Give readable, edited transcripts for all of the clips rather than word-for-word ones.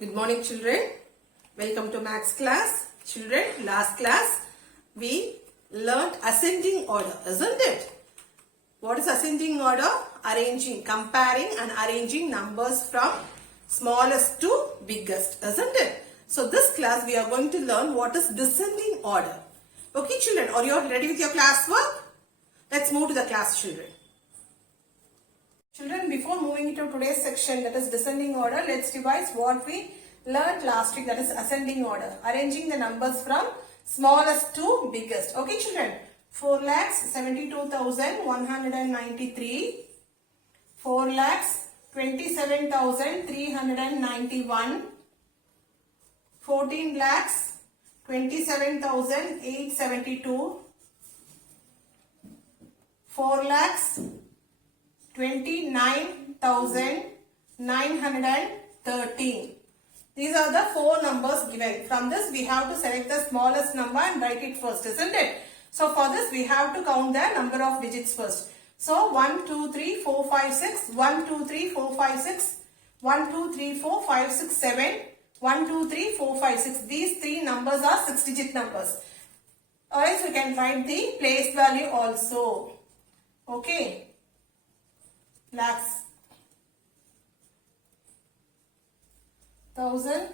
Good morning, children. Welcome to Maths class. Children, last class we learnt ascending order, isn't it? What is ascending order? Arranging, comparing and arranging numbers from smallest to biggest, isn't it? So this class we are going to learn what is descending order. Okay, children, are you all ready with your classwork? Let's move to the class, children. Children, before moving into today's section, that is descending order, let's revise what we learned last week, that is ascending order. Arranging the numbers from smallest to biggest. Okay, children. 4,72,193, 4,27,391, 14,27,872, 4,29,913. These are the four numbers given. From this we have to select the smallest number and write it first, isn't it? So for this we have to count the number of digits first. So 1, 2, 3, 4, 5, 6, 1, 2, 3, 4, 5, 6, 1, 2, 3, 4, 5, 6, 7, 1, 2, 3, 4, 5, 6. These three numbers are 6-digit numbers. Or else we can write the place value also. Okay. Lakhs, thousand,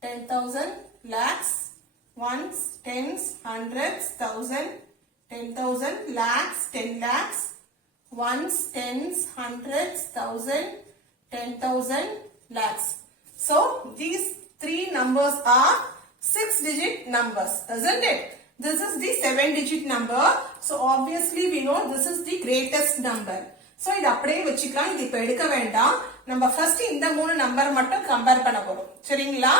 10,000, lakhs, ones, tens, hundreds, thousand, 10,000, lakhs, 10 lakhs, ones, tens, hundreds, thousand, 10,000, lakhs. So these three numbers are 6-digit numbers, isn't it? This is the 7-digit number. So obviously we know this is the greatest number. So இது அப்படியே வச்சுக்கலாம், இது இப்ப எடுக்க வேண்டாம். நம்ம first இந்த மூணு நம்பர் மட்டும் கம்பேர் பண்ண போறோம். சரிங்களா?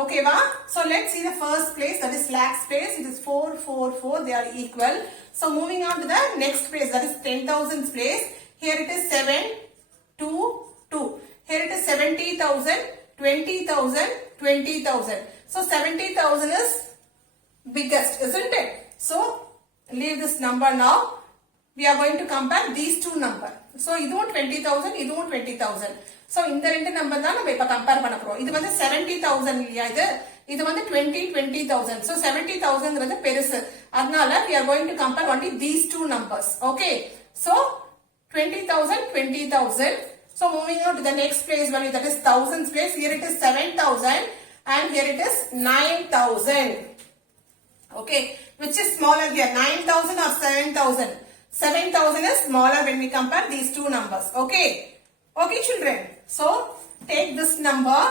ஓகேவா? So let's see the first place, that is lakhs place. It is 4, 4, 4. They are equal. So moving on to the next place, that is 10,000 place. Here it is 7, 2, 2. Here it is 70,000, 20,000, 20,000. So 70,000 is biggest, isn't it? So leave this number now. We are going to compare these two numbers. So இதுவும் 20,000, இதுவும் 20,000. So இந்த ரெண்டு number தான் நம்ம இப்ப compare பண்ண போறோம். இது வந்து 70,000 இல்லையா இது வந்து 20,000. So 70,000ங்கிறது பெருசு. அதனால we are going to compare only these two numbers. Okay. So 20,000, 20,000. So moving on to the next place value, that is thousands place. Here it is 7,000 and here it is 9,000. Okay. Which is smaller here, 9,000 or 7,000? 7,000 is smaller when we compare these two numbers. Okay. Okay, children. So take this number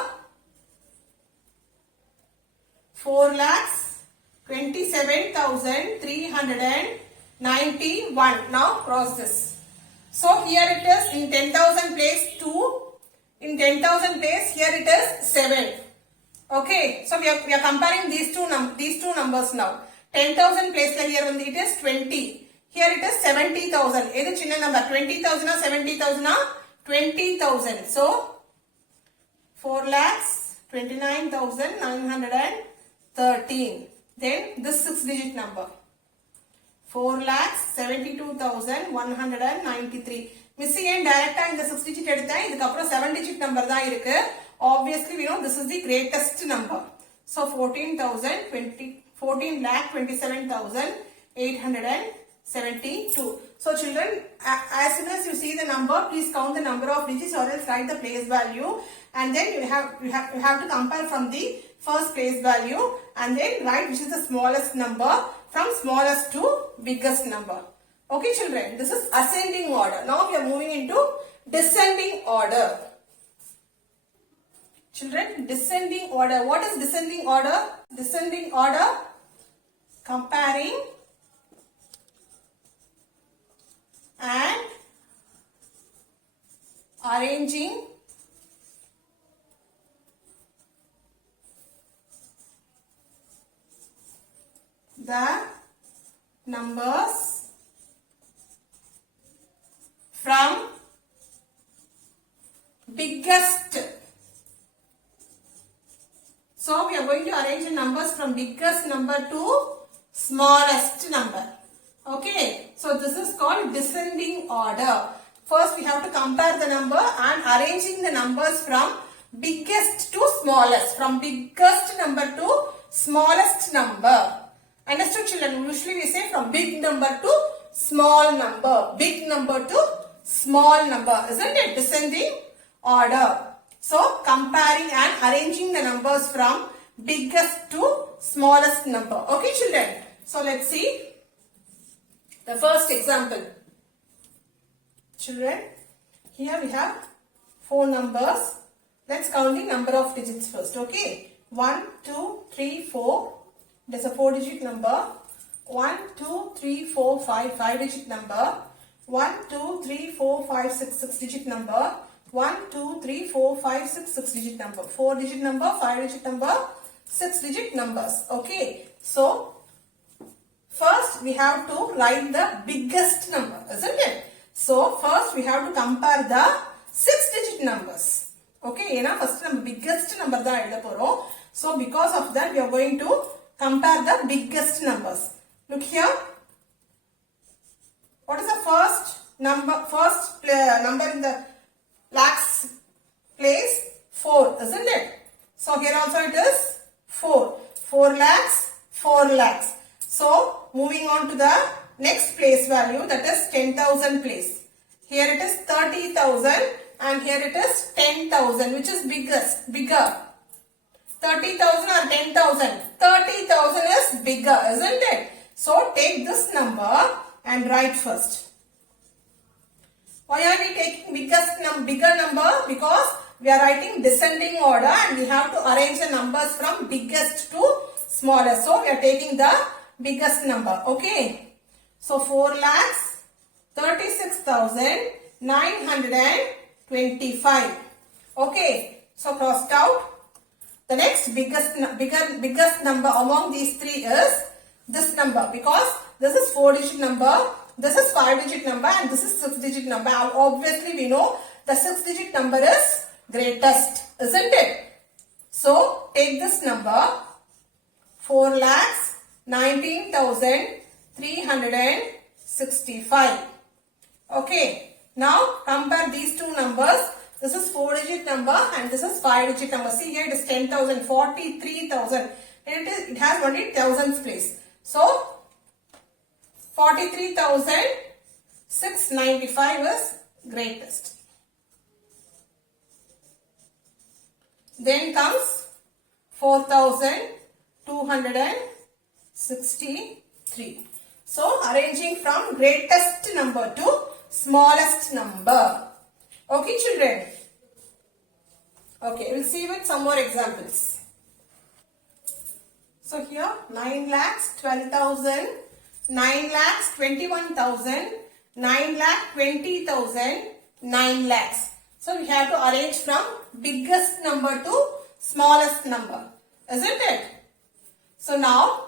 4,27,391. Now cross this. So here it is in 10,000 place 2. In 10,000 place here it is 7. Okay. So we are comparing these two numbers now. 10,000 place here it is 20. Here it is 70,000. This is number 20,000 or 70,000 or 20,000. So 4,29,913. Then this 6-digit number 4,72,193. Missing and direct in the 6-digit edutha idukku appo 7-digit number da irukku. Obviously we know this is the greatest number. So 14,27,872. So children, as soon as you see the number, please count the number of digits or else write the place value, and then you have to compare from the first place value and then write which is the smallest number from smallest to biggest number. Okay children, this is ascending order. Now we are moving into descending order. Children, descending order. What is descending order? Descending order, comparing and arranging the numbers from biggest. So we are going to arrange the numbers from biggest number to smallest number. Okay. So this is called descending order. First we have to compare the number and arranging the numbers from biggest to smallest. From biggest number to smallest number. Understood, children? Usually we say from big number to small number. Big number to small number. Isn't it? Descending order. So, comparing and arranging the numbers from biggest to smallest number. Okay, children? So, let's see the first example. Children, here we have 4 numbers. Let's count the number of digits first. Okay. 1, 2, 3, 4. There's a 4-digit number. 1, 2, 3, 4, 5. 5-digit number. 1, 2, 3, 4, 5, 6. 6-digit number. 1, 2, 3, 4, 5, 6. 6-digit number. 4-digit number. 5-digit number. 6-digit numbers. Okay. So, first we have to write the biggest number. Isn't it? So, first we have to compare the 6-digit numbers. Okay. First number biggest number da edha porom. So, because of that we are going to compare the biggest numbers. Look here. What is the first number? First number in the lakhs place? 4, isn't it? So, here also it is 4. 4 lakhs, 4 lakhs. So, moving on to the next place value, that is 10,000 place. Here it is 30,000 and here it is 10,000, which is bigger. 30,000 or 10,000? 30,000 is bigger, isn't it? So, take this number and write first. Why are we taking bigger number? Because we are writing descending order and we have to arrange the numbers from biggest to smallest. So, we are taking the biggest number. Okay. So, 4 lakhs 36,925. Okay. So, crossed out. The next biggest number among these 3 is this number, because this is 4-digit number, this is 5-digit number and this is 6-digit number. Obviously, we know the 6-digit number is greatest, isn't it? So, take this number 4 lakhs 19,365. Okay. Now, compare these two numbers. This is 4-digit number and this is 5-digit number. See here it is 10,000, 43,000. It has only thousands place. So, 43,695 is greatest. Then comes 4,263. So, arranging from greatest number to smallest number. Okay, children? Okay, we'll see with some more examples. So, here 9 lakhs 12,000, 9 lakhs 21,000, 9 lakh 20,000, 9 lakhs. So, we have to arrange from biggest number to smallest number. Isn't it? So, now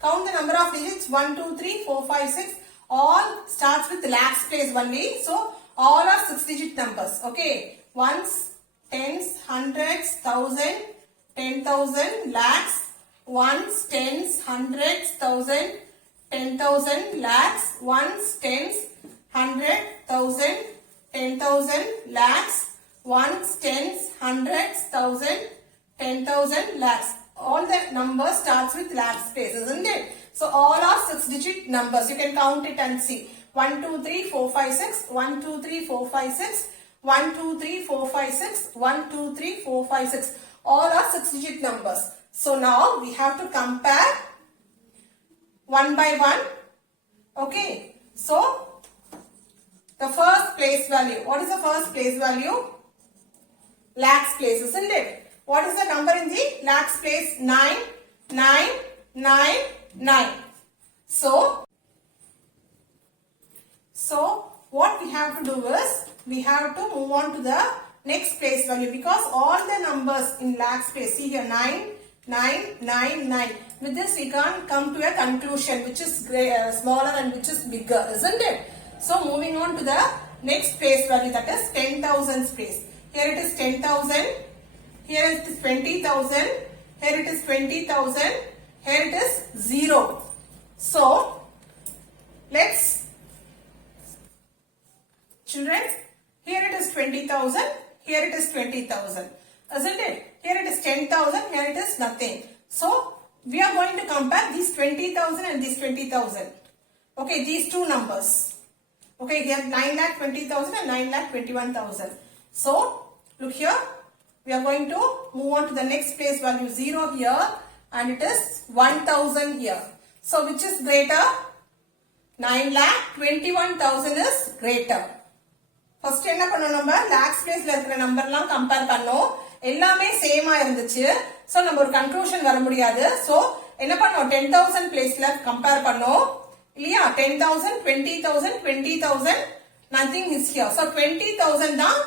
count the number of digits 1, 2, 3, 4, 5, 6. All starts with lakhs place only. So, all are 6-digit numbers. Okay. Ones, tens, hundreds, thousand, 10,000, lakhs. Ones, tens, hundreds, thousand, 10,000, lakhs. Ones, tens, 100, thousand, 10,000, lakhs. Ones, tens, hundreds, thousand, 10,000, lakhs. All the numbers starts with lakhs place, isn't it? So, all are 6-digit numbers. You can count it and see. 1, 2, 3, 4, 5, 6. 1, 2, 3, 4, 5, 6. 1, 2, 3, 4, 5, 6. 1, 2, 3, 4, 5, 6. All are 6-digit numbers. So, now we have to compare one by one. Okay. So, the first place value. What is the first place value? Lakhs place, isn't it? What is the number in the lakhs place? 9, 9, 9, 9. So, what we have to do is, we have to move on to the next place value, because all the numbers in lakhs place, see here 9, 9, 9, 9. With this we can come to a conclusion which is smaller and which is bigger, isn't it? So, moving on to the next place value, that is 10,000 place. Here it is 10,000, here it is 20,000, here it is 20,000, here it is 0. So, let's, children, here it is 20,000, here it is 20,000. isn't it? Here it is 10,000, here it is nothing. So we are going to compare these 20,000 and these 20,000. Okay, these two numbers. Okay, here 9,20,000 and 9,21,000. So look here, we are going to move on to the next place value 0 here and it is 1,000 here. So which is greater? 9,21,000 is greater. First என்ன பண்ணோம் நம்ம lakhs place ல இருக்கிற நம்பர்லாம் compare பண்ணோம். எல்லாமே சேமா இருந்துச்சு. சோ நம்ம ஒரு கன்க்ளூஷன் வர முடியாது. சோ என்ன பண்ணோம் 10,000 place ல கம்பேர் பண்ணோம். இல்லையா 10,000, 20,000, 20,000 nothing is here. So 20,000 தான்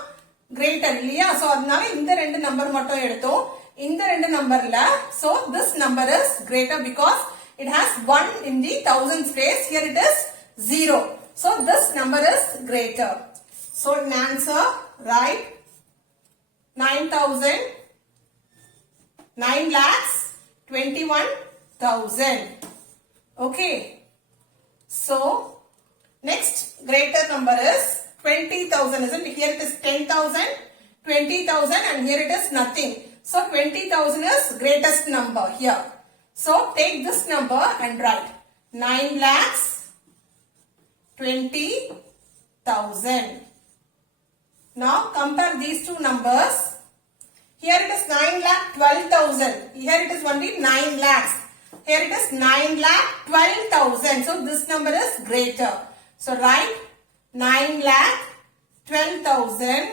greater இல்லையா? சோ அதனால இந்த ரெண்டு நம்பர் மட்டும் எடுத்தோம். இந்த ரெண்டு நம்பர்ல so this number is greater because it has 1 in the thousands place. Here it is 0. So this number is greater. So in answer, write 9,000, 9,21,000. Okay. So next greater number is 20,000, isn't it? Here it is 10,000, 20,000 and here it is nothing. So 20,000 is greatest number here. So take this number and write 9,20,000. Now compare these two numbers. Here it is 9,12,000. Here it is only 9 lakhs. Here it is 9,12,000. So this number is greater. So write 9,12,000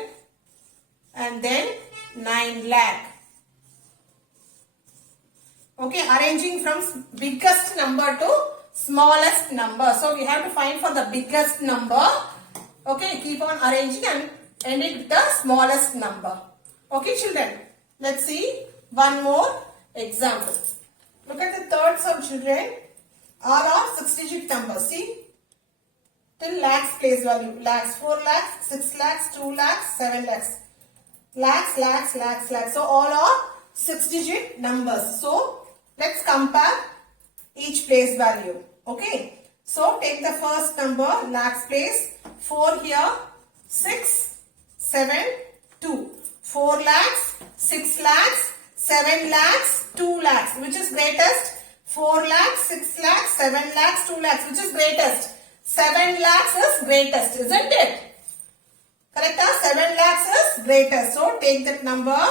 and then 9 lakh. Okay, arranging from biggest number to smallest number. So we have to find for the biggest number. Okay, keep on arranging and end it with the smallest number. Okay, children. Let's see one more example. Look at the third sum, children. All are 6-digit numbers. See, till lakhs place value. Lakhs, 4 lakhs, 6 lakhs, 2 lakhs, 7 lakhs. Lakhs, lakhs, lakhs, lakhs. So all are 6-digit numbers. So let's compare each place value. Okay. So take the first number, lakhs place. 4 here, 6, 7, 2. 4 lakhs, 6 lakhs, 7 lakhs, 2 lakhs. Which is greatest? 4 lakhs, 6 lakhs, 7 lakhs, 2 lakhs. Which is greatest? 7 lakhs is greatest, isn't it? Correct? 7 lakhs is greatest. So take that number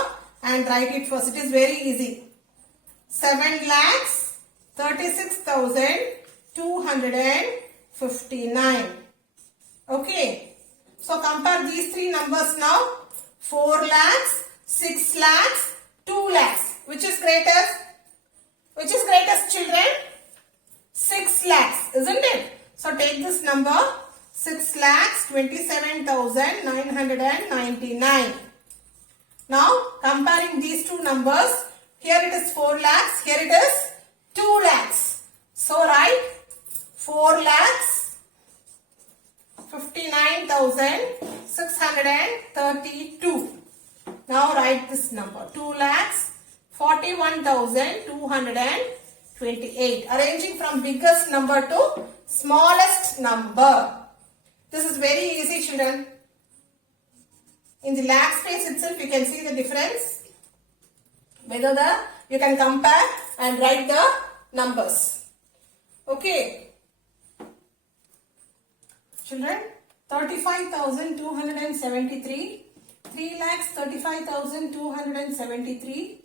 and write it first. It is very easy. 7 lakhs 36,259. Okay. So compare these three numbers now. 4 lakhs, 6 lakhs, 2 lakhs. Which is greatest? Which is greatest, children? 6 lakhs, isn't it? So take this number 6,27,999. Now comparing these two numbers, here it is 4 lakhs, here it is 2 lakhs. So write 4 lakhs 59,632. Now write this number 2 lakhs 41,228. Arranging from biggest number to smallest number. This is very easy, children. In the lakhs place itself, you can see the difference. Whether you can compare and write the numbers. Okay. Children, 35,273, 3,35,273,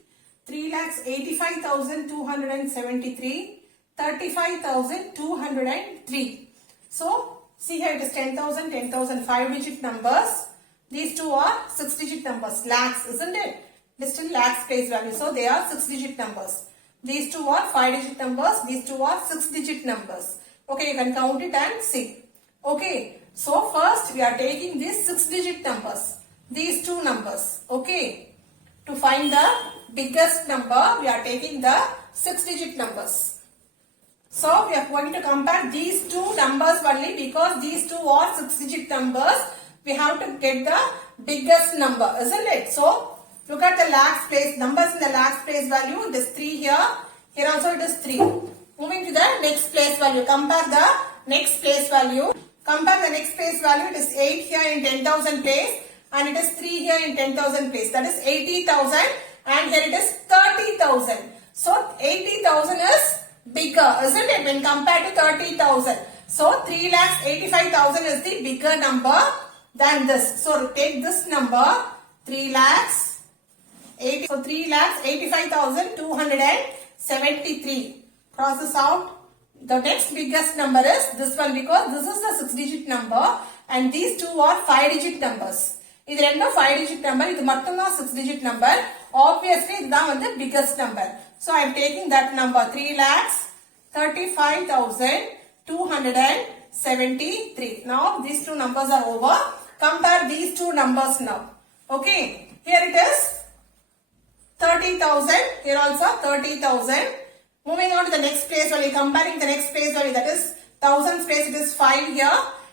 3,85,273, 35,203. So, see here it is 10,000, 10,000, 5-digit numbers. These two are 6-digit numbers, lakhs, isn't it? It is still lakhs place value. So, they are 6-digit numbers. These two are 5-digit numbers. These two are 6-digit numbers. Okay, you can count it and see. Okay, so first we are taking these 6-digit numbers. These two numbers. Okay, to find the biggest number, we are taking the 6-digit numbers. So we are going to compare these two numbers only because these two are 6-digit numbers. We have to get the biggest number, isn't it? So look at the lakhs place, numbers in the lakhs place value. It is 3 here. Here also it is 3. Moving to the next place value. Compare the next place value. Compare the next place value. It is 8 here in 10,000 place. and it is 3 here in 10,000 place. That is 80,000 and here it is 30,000. So 80,000 is bigger, isn't it, when compared to 30,000. So 3,85,000 is the bigger number than this. So take this number 3,85,273. Cross this out. The next biggest number is this one because this is the 6-digit number and these two are 5-digit numbers. This is 5-digit number. This is 6-digit number. Obviously, this is the biggest number. So I am taking that number 3,35,273. Now these two numbers are over. Compare these two numbers now. Okay. Here it is 30,000. Here also 30,000. Moving on to the next place value. Comparing the next place value, that is thousands place, it is 5 here.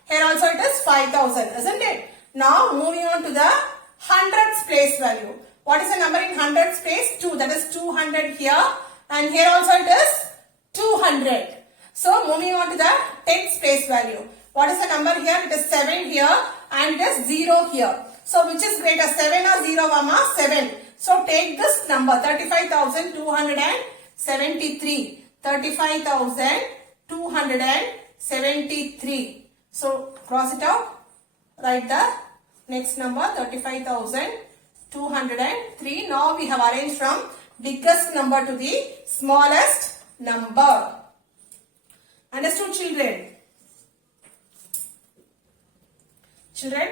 Here also it is 5,000, isn't it? Now moving on to the hundreds place value. What is the number in hundreds place? 2. That is 200 here. And here also it is 200. So moving on to the tens place value. What is the number here? It is 7 here and it is 0 here. So which is greater, 7 or 0, Mama? 7. So take this number 35,273. 35,273. So cross it out. Write the next number 35,203. Now we have arranged from biggest number to the smallest number. Understood, children? Children,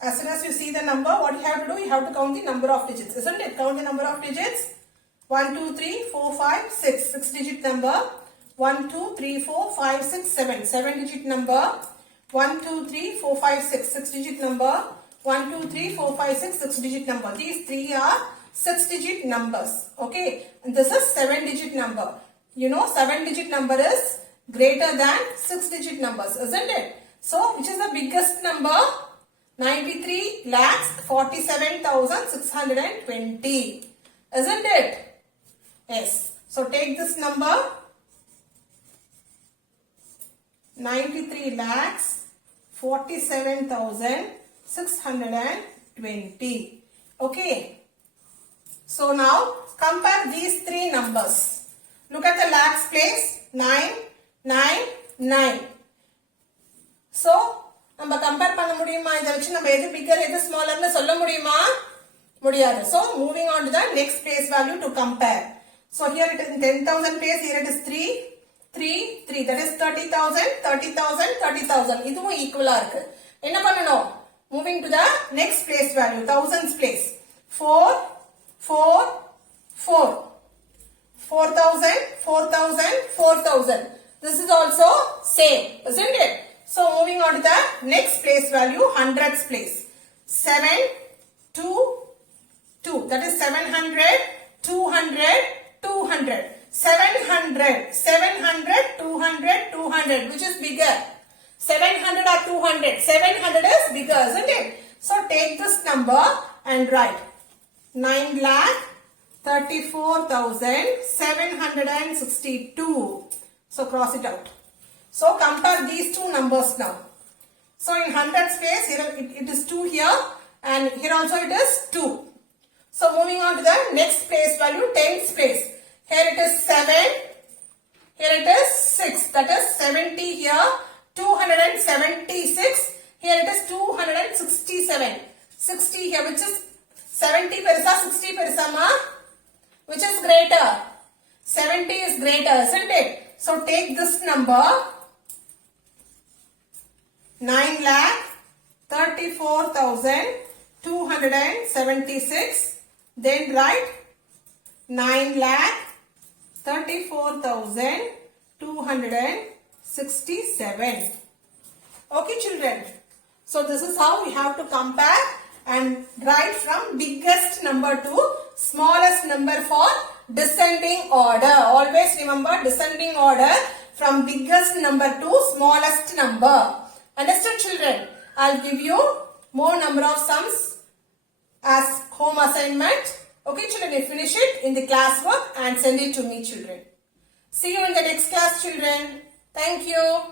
as soon as you see the number, what you have to do? You have to count the number of digits, isn't it? Count the number of digits. 1, 2, 3, 4, 5, 6. 6-digit number. 1, 2, 3, 4, 5, 6, 7. 7-digit number. 1, 2, 3, 4, 5, 6. 6-digit number. 1, 2, 3, 4, 5, 6. 6-digit number. These three are 6-digit numbers. Okay. And this is 7-digit number. You know 7-digit number is greater than 6-digit numbers, isn't it? So, which is the biggest number? 93,47,620. Isn't it? Yes. So, take this number. 93,47,620. Okay. So, now compare these three numbers. Look at the lakhs place. 9, 9, 9. So, நம்ம compare பண்ண முடியுமா? இதை வச்சு நம்ம எது bigger, எது smaller னு சொல்ல முடியுமா? முடியாது. So, moving on to the next place value to compare. So, here it is in 10,000 place, here it is 3, 3, 3. That is 30,000, 30,000, 30,000. இதுவும் equal இருக்கு. என்ன பண்ணணும்? Moving to the next place value, thousands place. 4, 4, 4. 4,000, 4,000, 4,000. This is also same, isn't it? So, moving on to the next place value, hundreds place. 7, 2, 2. That is 700, 200, 200. 700, 700, 200, 200. Which is bigger? 700 or 200? 700 is bigger, isn't it? So, take this number and write 9,34,762. So, cross it out. So, compare these two numbers now. So, in hundreds place, here it is 2 here and here also it is 2. So, moving on to the next place value, tens place. Here it is 7, here it is 6. That is 70 here, 276. Here it is 267. 60 here, which is 70 perisa, 60 perisa ma? Which is greater? 70 is greater, isn't it? So, take this number. 9,34,276. Then write 9,34,267. Okay, children. So, this is how we have to compare and write from biggest number to smallest number for descending order. Always remember descending order from biggest number to smallest number. Understood, children? I'll give you more number of sums as home assignment. Okay, children, you finish it in the classwork and send it to me, children. See you in the next class, children. Thank you.